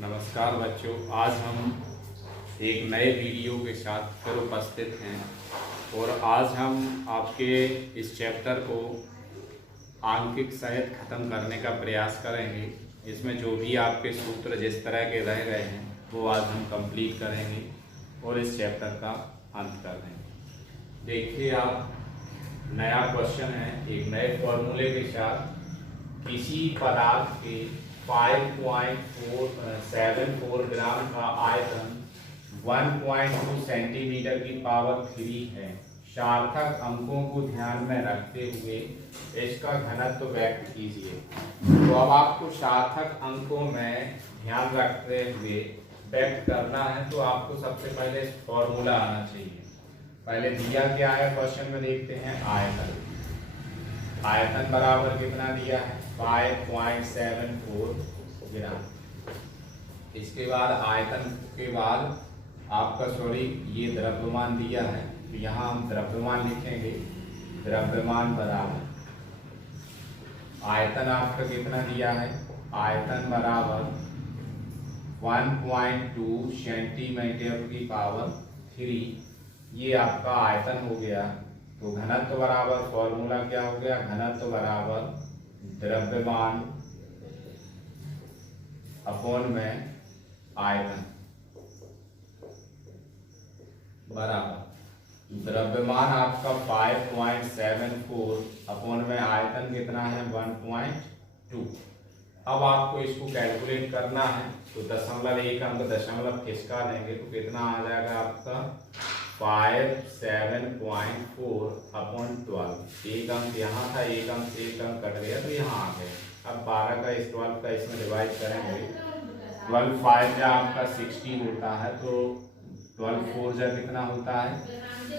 नमस्कार बच्चों, आज हम एक नए वीडियो के साथ फिर उपस्थित हैं और आज हम आपके इस चैप्टर को आंकिक सहित ख़त्म करने का प्रयास करेंगे। इसमें जो भी आपके सूत्र जिस तरह के रह गए हैं वो आज हम कंप्लीट करेंगे और इस चैप्टर का अंत कर देंगे। देखिए, आप नया क्वेश्चन है एक नए फॉर्मूले के साथ। किसी पदार्थ के 5.474 ग्राम का आयतन 1.2 सेंटीमीटर की पावर 3 है। सार्थक अंकों को ध्यान में रखते हुए इसका घनत्व व्यक्त कीजिए। तो अब आपको सार्थक अंकों में ध्यान रखते हुए व्यक्त करना है, तो आपको सबसे पहले फॉर्मूला आना चाहिए। पहले दिया क्या है क्वेश्चन में, देखते हैं। आयतन बराबर कितना दिया है, 5.74 ग्राम। इसके बाद आयतन के बाद आपका ये द्रव्यमान दिया है, तो यहाँ हम द्रव्यमान लिखेंगे। द्रव्यमान बराबर आयतन आपका कितना दिया है, आयतन बराबर 1.2 सेंटीमीटर की पावर 3। ये आपका आयतन हो गया। तो घनत्व बराबर फॉर्मूला क्या हो गया, घनत्व बराबर द्रव्यमान अपॉन में आयतन बराबर द्रव्यमान आपका 5.74 अपॉन में आयतन कितना है 1.2। अब आपको इसको कैलकुलेट करना है, तो दशमलव एक अंक दशमलव खिसका देंगे तो कितना आ जाएगा आपका 7.4 अपॉन 12। एक अंक यहाँ था, एक अंक कट गया तो यहाँ आ गया। अब 12 का इस 12 का इसमें डिवाइड करेंगे। 12 5 जा आपका 60 होता है, तो 12 4 जा कितना होता है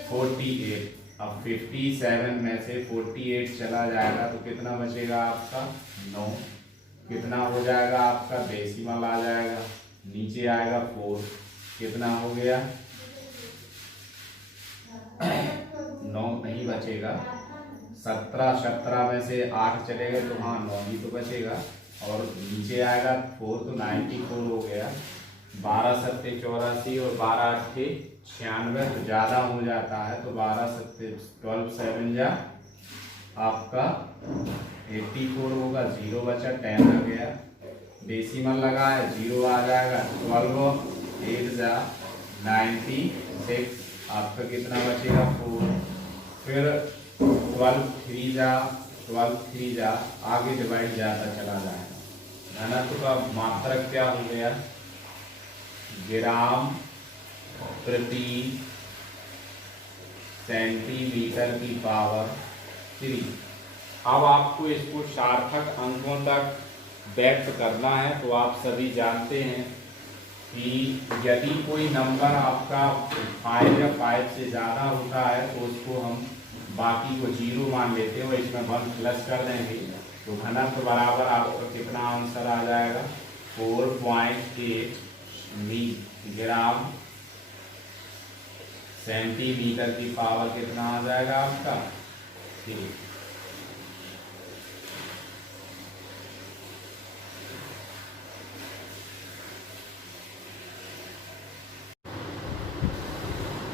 48। अब 57 में से 48 चला जाएगा तो कितना बचेगा आपका 9। कितना हो जाएगा आपका डेसिमल आ जाएगा, नीचे आएगा 4। कितना हो गया 9 नहीं बचेगा। 17 में से 8 चलेगा तो हाँ 9 ही तो बचेगा, और नीचे आएगा 4 तो 94 हो गया। 12 सत्ते 84 और 12 अट्ठे 96, तो ज़्यादा हो जाता है, तो 12 सत्ते 12 7 जा आपका 84 होगा। 0 बचा, 10 आ गया। डेसिमल लगा है, 0 आ जाएगा। 12 8 जा 96, आपका कितना बचेगा 4। फिर 12 3 जा आगे डिवाइड जाता चला जाएगा। घनत्व का मात्रक क्या हो गया, ग्राम प्रति सेंटीमीटर की पावर 3। अब आपको इसको सार्थक अंकों तक व्यक्त करना है। तो आप सभी जानते हैं कि यदि कोई नंबर आपका 5 या 5 से ज़्यादा होता है तो उसको हम बाकी को 0 मान लेते हो, इसमें 1 प्लस कर देंगे। तो घनत्व बराबर आपका कितना आंसर आ जाएगा 4.8 ग्राम सेंटीमीटर की पावर कितना आ जाएगा आपका 3।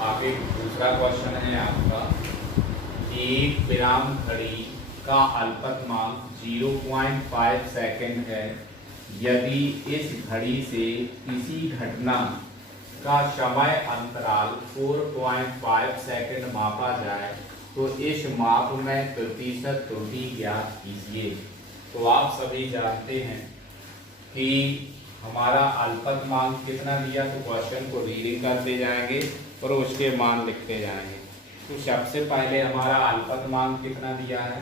आप एक दूसरा क्वेश्चन है आपका, एक विराम घड़ी का अल्पतमांक 0.5 सेकेंड है। यदि इस घड़ी से किसी घटना का समय अंतराल 4.5 सेकेंड मापा जाए तो इस माप में प्रतिशत त्रुटि ज्ञात कीजिए। तो आप सभी जानते हैं कि हमारा अल्पतमांक कितना दिया, तो क्वेश्चन को रीडिंग करते जाएंगे और उसके मान लिखते जाएंगे। तो सबसे पहले हमारा अल्पतमांक कितना दिया है,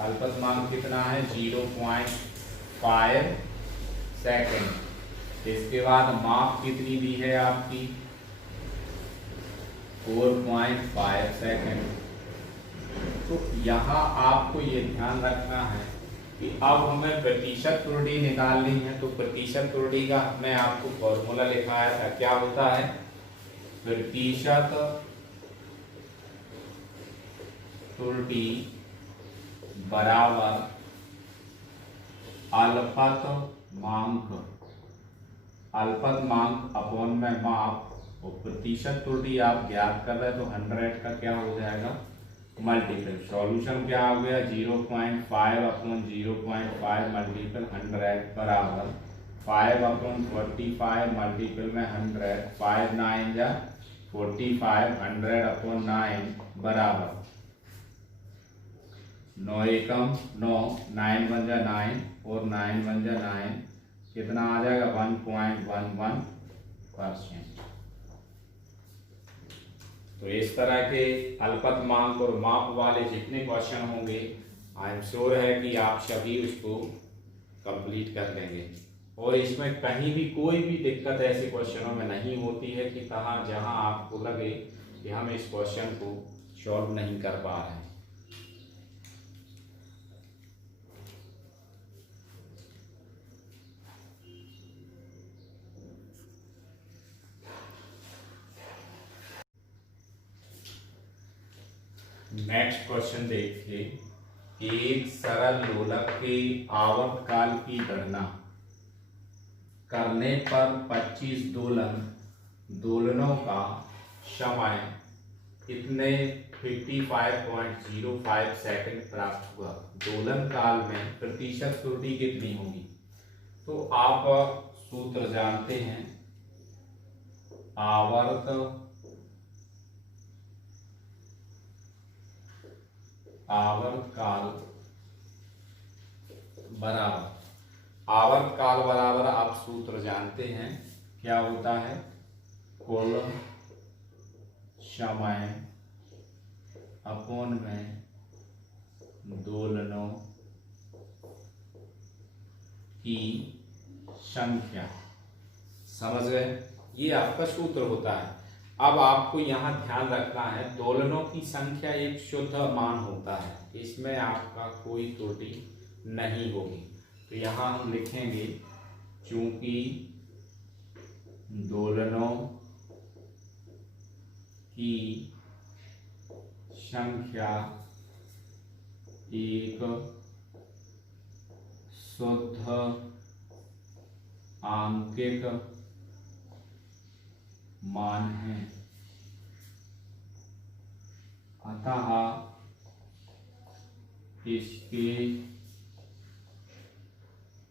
अल्पतमांक कितना है 0.5 सेकेंड। इसके बाद माप कितनी दी है आपकी 4.5 सेकेंड। तो यहाँ आपको ये ध्यान रखना है कि अब हमें प्रतिशत त्रुटि निकालनी है। तो प्रतिशत त्रुटि का हमने आपको फॉर्मूला लिखाया था, क्या होता है प्रतिशत त्रुटि बराबर अल्पतमांक अपॉन में माप और प्रतिशत त्रुटि आप ज्ञात कर रहे हैं तो 100 का क्या हो जाएगा मल्टीपल। सॉल्यूशन क्या हो गया 0.5 अपॉन 0.5 मल्टीपल 100 बराबर 5 अपॉन 45 मल्टीपल में 100 5 9 जा 45 100 अपॉन 9 बराबर 9 एकम 9 9 बन जा 9 और 9 बन जा 9 कितना आ जाएगा 1.11%। तो इस तरह के अल्पतमांक और माप वाले जितने क्वेश्चन होंगे आई एम श्योर है कि आप सभी उसको कंप्लीट कर लेंगे और इसमें कहीं भी कोई भी दिक्कत ऐसे क्वेश्चनों में नहीं होती है कि कहाँ जहाँ आपको लगे कि हम इस क्वेश्चन को सॉल्व नहीं कर पा रहे हैं। नेक्स्ट क्वेश्चन देखिए एक सरल लोलक के आवर्तकाल की गणना करने पर 25 दोलनों का समय इतने 55.05 सेकंड प्राप्त हुआ। दोलन काल में प्रतिशत त्रुटि कितनी होगी? तो आप सूत्र जानते हैं आवर्तकाल बराबर आप सूत्र जानते हैं क्या होता है कुल समय अपॉन में दोलनों की संख्या। समझ गए? ये आपका सूत्र होता है। अब आपको यहाँ ध्यान रखना है दोलनों की संख्या एक शुद्ध मान होता है, इसमें आपका कोई त्रुटि नहीं होगी। तो यहाँ हम लिखेंगे चूंकि दोलनों की संख्या एक शुद्ध आंकिक मान है, अतः इसके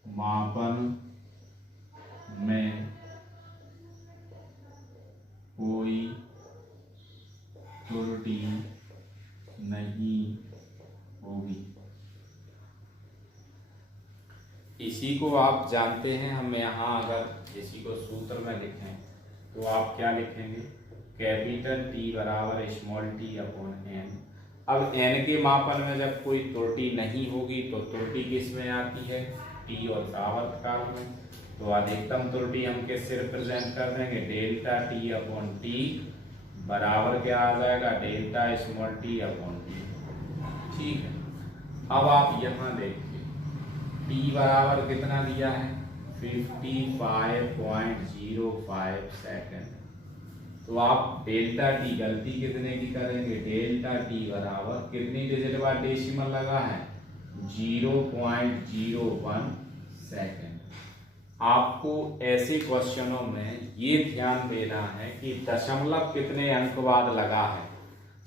मापन में कोई त्रुटि नहीं होगी। इसी को आप जानते हैं। हम यहाँ अगर इसी को सूत्र में लिखें तो आप क्या लिखेंगे कैपिटल टी बराबर स्मॉल टी अपॉन एन। अब एन के मापन में जब कोई त्रुटि नहीं होगी तो त्रुटि किस में आती है टी और आवर्तकाल में। तो अधिकतम त्रुटि हम किससे रिप्रेजेंट कर देंगे डेल्टा टी अपॉन टी बराबर क्या आ जाएगा delta small T upon T. ठीक है। अब आप यहाँ देखिए टी बराबर कितना दिया है 55.05 सेकेंड। तो आप डेल्टा टी गलती कितने की करेंगे डेल्टा टी बराबर कितनी डिजिट बाद डेसिमल लगा है 0.01 सेकेंड। आपको ऐसे क्वेश्चनों में ये ध्यान देना है कि दशमलव कितने अंक बाद लगा है।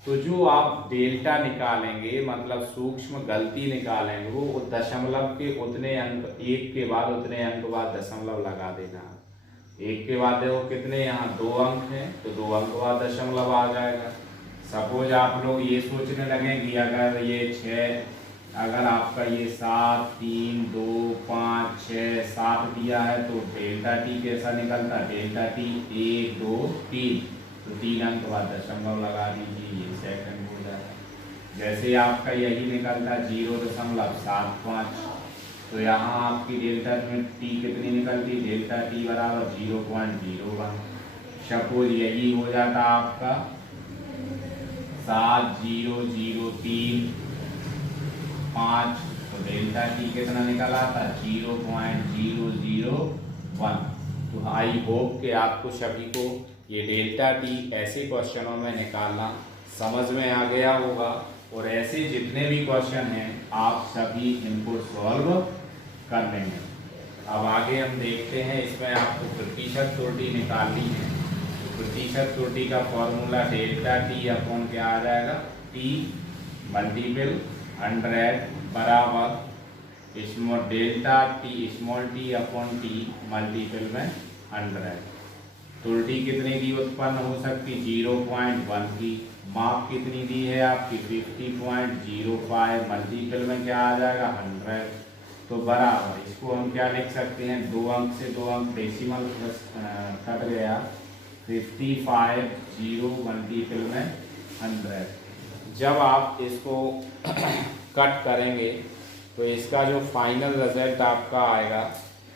तो जो आप डेल्टा निकालेंगे मतलब सूक्ष्म गलती निकालेंगे वो दशमलव के उतने अंक एक के बाद उतने अंक बाद दशमलव लगा देना। एक के बाद देखो कितने यहाँ 2 अंक हैं तो 2 अंक बाद दशमलव आ जाएगा। सपोज आप लोग ये सोचने लगेंगे अगर ये 6 अगर आपका ये 7 3 2 5 6 7 दिया है तो डेल्टा टी कैसा निकलता डेल्टा टी 1 2 3 तो 3 अंक बाद दशमलव लगा दीजिए ये सेकंड हो जाएगा। जैसे आपका यही निकलता 0.75 तो यहाँ आपकी डेल्टा में टी कितनी निकलती डेल्टा टी बराबर 0.01। सपोज यही हो जाता आपका 7003 5 तो डेल्टा टी कितना निकला था 0.001। तो आई होप कि आपको सभी को ये डेल्टा टी ऐसे क्वेश्चनों में निकालना समझ में आ गया होगा और ऐसे जितने भी क्वेश्चन हैं आप सभी इनको सॉल्व कर लेंगे। अब आगे हम देखते हैं, इसमें आपको प्रतिशत त्रुटि निकालनी है। तो प्रतिशत त्रुटि का फॉर्मूला डेल्टा टी अपॉन क्या आ जाएगा, टी मल्टीपल 100 बराबर small delta T small T upon T multiple में 100। त्रुटि कितनी की उत्पन्न हो सकती, 0.1 की। माप कितनी दी है आपकी 50.05 मल्टीपल में क्या आ जाएगा 100। तो बराबर इसको हम क्या लिख सकते हैं, 2 अंक से 2 अंक डेसिमल कट गया, 55 0 मल्टीपल में 100। जब आप इसको कट करेंगे तो इसका जो फाइनल रिजल्ट आपका आएगा,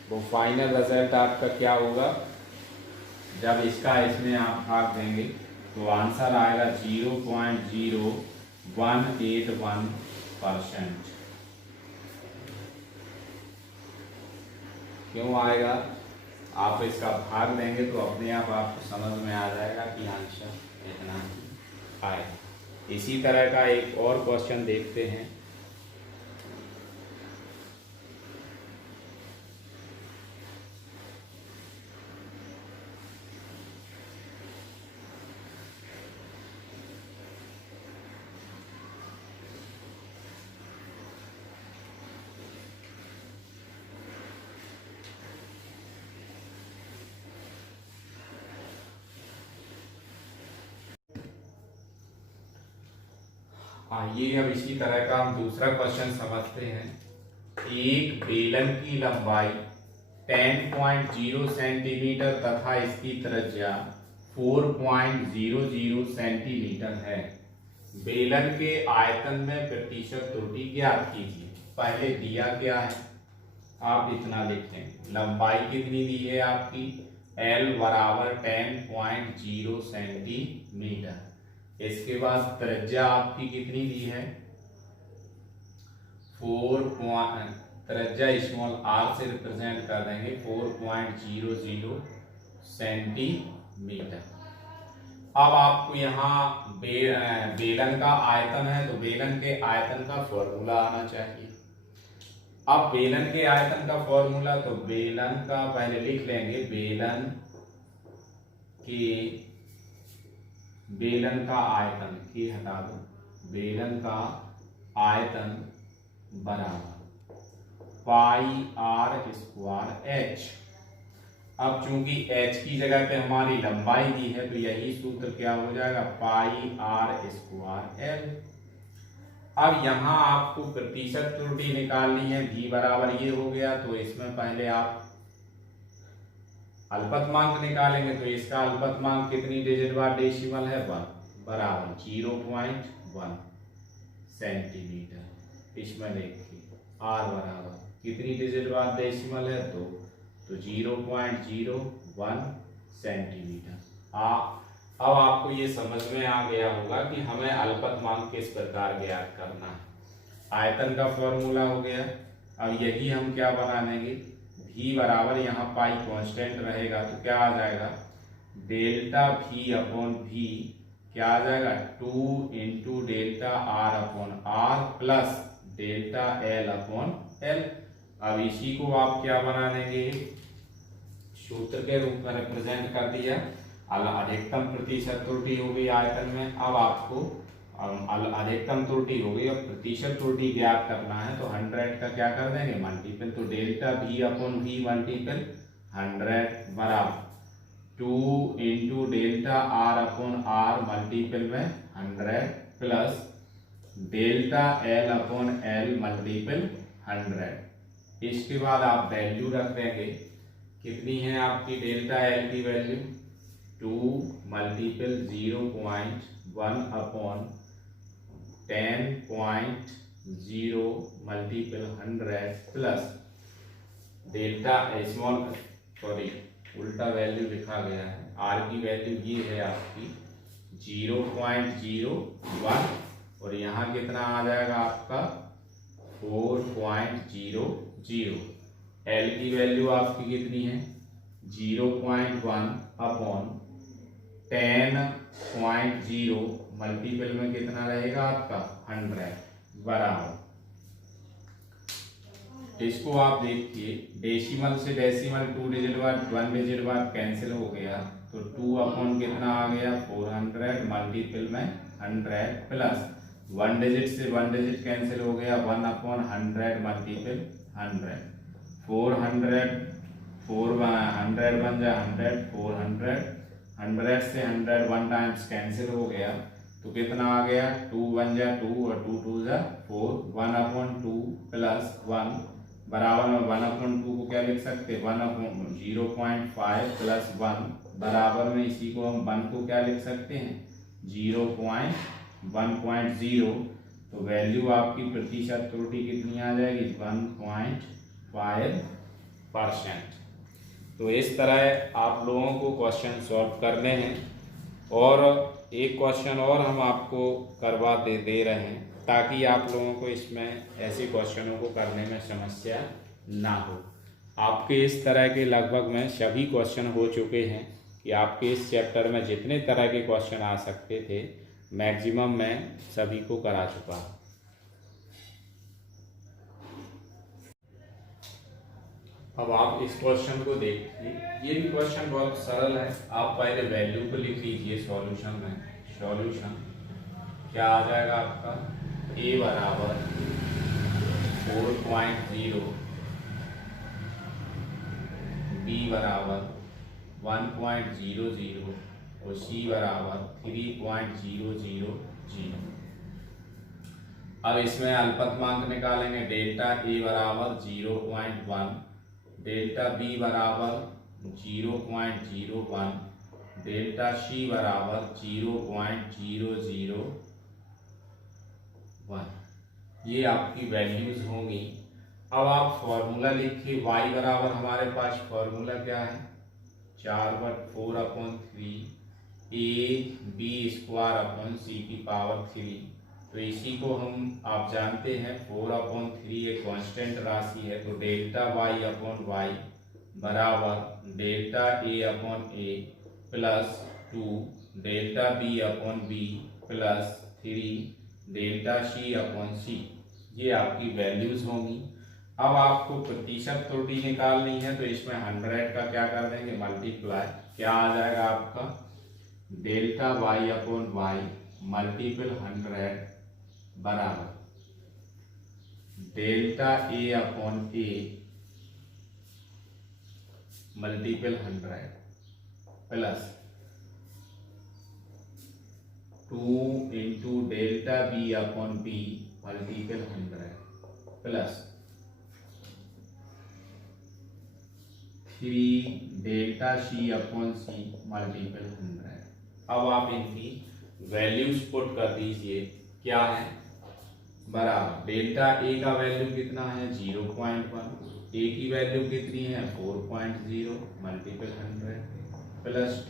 वो फाइनल रिजल्ट आपका क्या होगा, जब इसका इसमें आप भाग देंगे तो आंसर आएगा 0.0181%। क्यों आएगा, आप इसका भाग देंगे तो अपने आप आपको समझ में आ जाएगा कि आंसर इतना आएगा। इसी तरह का एक और क्वेश्चन देखते हैं। आइए अब इसी तरह का हम दूसरा क्वेश्चन समझते हैं। एक बेलन की लंबाई 10.0 सेंटीमीटर तथा इसकी त्रिज्या 4.00 सेंटीमीटर है। बेलन के आयतन में प्रतिशत त्रुटि ज्ञात कीजिए। पहले दिया क्या है, आप इतना लिख लेंगे। लंबाई कितनी दी है आपकी, L बराबर 10.0 सेंटीमीटर। इसके बाद त्रिज्या आपकी कितनी दी है, 4 त्रिज्या स्मॉल r से रिप्रेजेंट कर देंगे 4.00 सेंटीमीटर। अब आपको यहाँ बेलन का आयतन है, तो बेलन के आयतन का फॉर्मूला आना चाहिए। अब बेलन के आयतन का फॉर्मूला, तो बेलन का पहले लिख लेंगे, बेलन का आयतन की हटा दो, बेलन का आयतन बराबर पाई r स्क्वायर h। अब चूंकि h की जगह पे हमारी लंबाई दी है, तो यही सूत्र क्या हो जाएगा, पाई r स्क्वायर l। अब यहाँ आपको प्रतिशत त्रुटि निकालनी है, v बराबर ये हो गया, तो इसमें पहले आप अल्पतमांक निकालेंगे। तो इसका अल्पतमांक कितनी डिजिट बार डेसिमल है, 1 बराबर 0.1 सेंटीमीटर। इसमें देखिए r बराबर कितनी डिजिट बार डेसिमल है, 2, तो 0.01 सेंटीमीटर। अब आपको ये समझ में आ गया होगा कि हमें अल्पतमांक किस प्रकार ज्ञात करना है। आयतन का फॉर्मूला हो गया। अब यही हम क्या बना लेंगे, v बराबर यहाँ पाई कांस्टेंट रहेगा, तो क्या आ जाएगा, डेल्टा v अपॉन v क्या आ जाएगा, 2 into delta r upon r plus delta l upon l। अब इसी को आप क्या बना लेंगे, सूत्र के रूप में रिप्रेजेंट कर दिया। अधिकतम प्रतिशत त्रुटि हो गई आयतन में। अब आपको अधिकतम त्रुटि हो गई, अब प्रतिशत त्रुटि ज्ञात करना है, तो 100 का क्या कर देंगे, मल्टीपल। तो delta v upon v multiple 100 बराबर 2 into delta r upon r multiple में 100 plus delta l upon l multiple 100। इसके बाद आप वैल्यू रख देंगे, कितनी है आपकी डेल्टा l की value, 2 multiple 0.1 upon 10.0 multiple 100 plus delta उल्टा वैल्यू लिखा गया है, r की वैल्यू ये है आपकी 0.01 और यहाँ कितना आ जाएगा आपका 4.00। l की वैल्यू आपकी कितनी है 0.1 अपॉन 10.0 मल्टीपल में कितना रहेगा आपका 100 बराबर इसको आप देखिए, डेसिमल से डेसिमल 2 डिजिट बाद 1 डिजिट बाद कैंसिल हो गया, तो 2 अपॉन कितना आ गया 400 मल्टीपल में 100 प्लस 1 डिजिट से 1 डिजिट कैंसिल हो गया 1 अपॉन 100 मल्टीपल 100 400 100 बन जाए 100 400 100 से 100 1 टाइम्स कैंसिल हो गया, तो कितना आ गया 2 1 जा 2 और 2 2 जा 4 1 अपॉन 2 प्लस 1 बराबर में 1 अपॉन 2 को क्या लिख सकते 1 अपॉन 0.5 प्लस 1 बराबर में इसी को हम 1 को क्या लिख सकते हैं 0.1.0, तो वैल्यू आपकी प्रतिशत त्रुटि कितनी आ जाएगी 1.5%। तो इस तरह आप लोगों को क्वेश्चन सॉल्व करने हैं, और एक क्वेश्चन और हम आपको करवा दे रहे हैं ताकि आप लोगों को इसमें ऐसे क्वेश्चनों को करने में समस्या ना हो। आपके इस तरह के लगभग में सभी क्वेश्चन हो चुके हैं कि आपके इस चैप्टर में जितने तरह के क्वेश्चन आ सकते थे मैक्सिमम मैं सभी को करा चुका हूँ। अब आप इस क्वेश्चन को देखिए, ये भी क्वेश्चन बहुत सरल है। आप पहले वैल्यू को लिख लीजिए सॉल्यूशन में। सॉल्यूशन क्या आ जाएगा आपका a बराबर 4.0, b बराबर 1.00 और c बराबर 3.000। अब इसमें अल्पतमांक निकालेंगे। डेल्टा a बराबर 0.1, डेल्टा बी बराबर 0.01, डेल्टा सी बराबर 0.001। ये आपकी वैल्यूज होंगी। अब आप फॉर्मूला लिखिए। y बराबर हमारे पास फॉर्मूला क्या है 4/4/3 a b square upon c की पावर 3। तो इसी को हम आप जानते हैं 4/3 एक कांस्टेंट राशि है, तो डेल्टा y अपॉन y बराबर delta a upon a plus 2 delta b upon b plus 3 delta c upon c। ये आपकी वैल्यूज होंगी। अब आपको प्रतिशत त्रुटि निकालनी है, तो इसमें 100 का क्या कर देंगे मल्टीप्लाई, क्या आ जाएगा आपका delta y upon y multiple 100 बराबर delta a upon a multiple 100 plus 2 into delta b upon b multiple 100 plus 3 delta c upon c multiple 100। अब आप इनकी वैल्यूज पुट कर दीजिए। क्या है बराबर डेल्टा a का वैल्यू कितना है 0.1, a की वैल्यू कितनी है 4.0 मल्टीपल 100 प्लस 2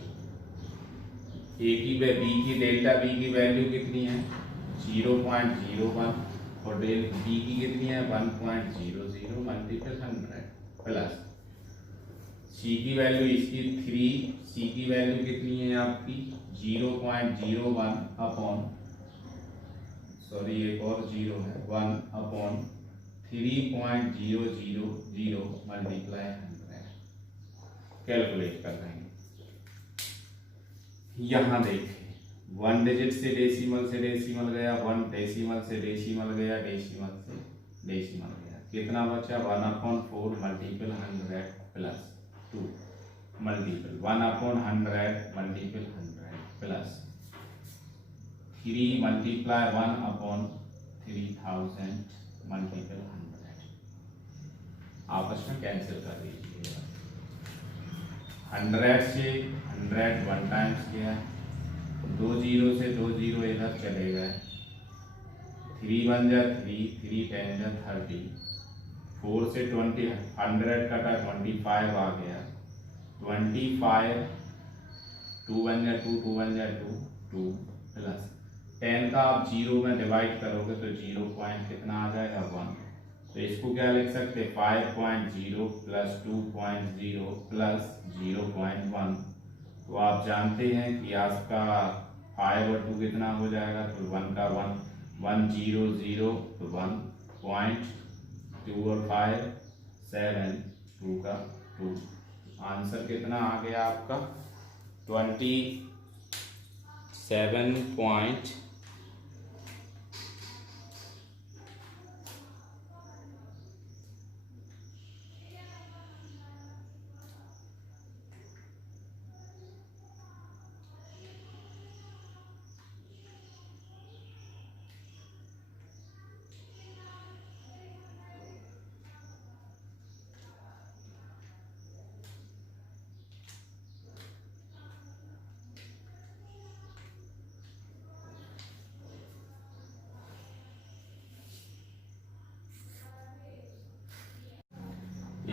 a की b की डेल्टा b की वैल्यू कितनी है 0.01 और डेल्टा b की कितनी है 1.00 मल्टीपल 100 प्लस c की वैल्यू इसकी 3, c की वैल्यू कितनी है आपकी 0.01 अपॉन सॉरी एक और 0 है 1 अपॉन 3.000 मल्टीप्लाई 100। कैलकुलेट कर देंगे। यहाँ देखिए 1 डिजिट से डेसिमल गया, 1 डेसिमल से डेसिमल गया, डेसिमल से डेसिमल गया, कितना बचा 1/4 multiple 100 plus 2 multiple 1/100 multiple 100 plus 3 multiply 1/3000 multiple 100। आपस में कैंसिल कर दीजिएगा। 100 से 100 1 टाइम्स किया, 2 0 से 2 0 इधर चले गए, 3 1 जा 3, 3 10 जा 30, 4 से 20 100 कटा 25 आ गया, 25 2 1 जा 2, 2 1 जा 2, 2 प्लस 10 का आप 0 में डिवाइड करोगे तो 0 पॉइंट कितना आ जाएगा 1। तो इसको क्या लिख सकते हैं 5.0 प्लस 2.0 प्लस 0.1। तो आप जानते हैं कि आपका 5 और 2 कितना हो जाएगा, तो 1 का 1 1 0 0 तो 1.0 2 और 5 7, 2 का 2। आंसर कितना आ गया आपका 27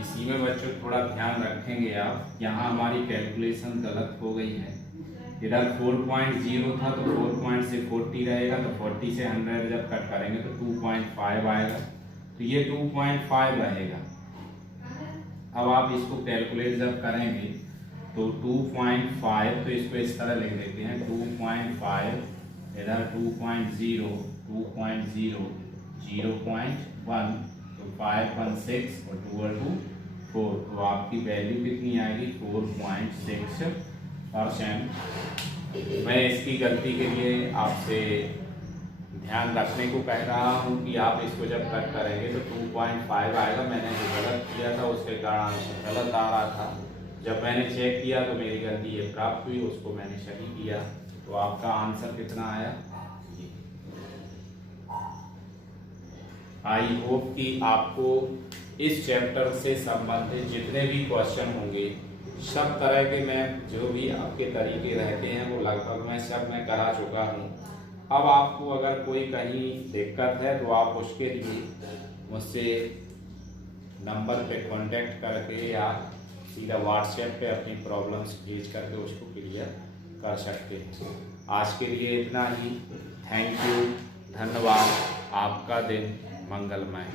इसी में बच्चों थोड़ा ध्यान रखेंगे आप, यहाँ हमारी कैलकुलेशन गलत हो गई है। इधर 4.0 था तो 4 से 40 रहेगा, तो 40 से 100 जब कट करेंगे तो 2.5 आएगा, तो ये 2.5 रहेगा। अब आप इसको कैलकुलेट जब करेंगे तो 2.5, तो इसको इस तरह लिख देते हैं 2.5, इधर 2.0, 2.0, 0.1, तो 5 1 6 और 2 और 2 4, तो आपकी वैल्यू कितनी आएगी 4.6%। मैं इसकी गलती के लिए आपसे ध्यान रखने को कह रहा हूँ कि आप इसको जब कट करेंगे तो 2.5 आएगा। मैंने जो गलत किया था उसके कारण गलत आ रहा था, जब मैंने चेक किया तो मेरी गलती ये प्राप्त हुई, उसको मैंने सही किया, तो आपका आंसर कितना आया। आई होप कि आपको इस चैप्टर से संबंधित जितने भी क्वेश्चन होंगे सब तरह के, मैं जो भी आपके तरीके रहते हैं वो लगभग मैं सब करा चुका हूँ। अब आपको अगर कोई कहीं दिक्कत है तो आप उसके लिए मुझसे नंबर पे कांटेक्ट करके या सीधा व्हाट्सएप पे अपनी प्रॉब्लम्स भेज करके उसको क्लियर कर सकते हैं। आज के लिए इतना ही। थैंक यू, धन्यवाद। आपका दिन मंगलमय।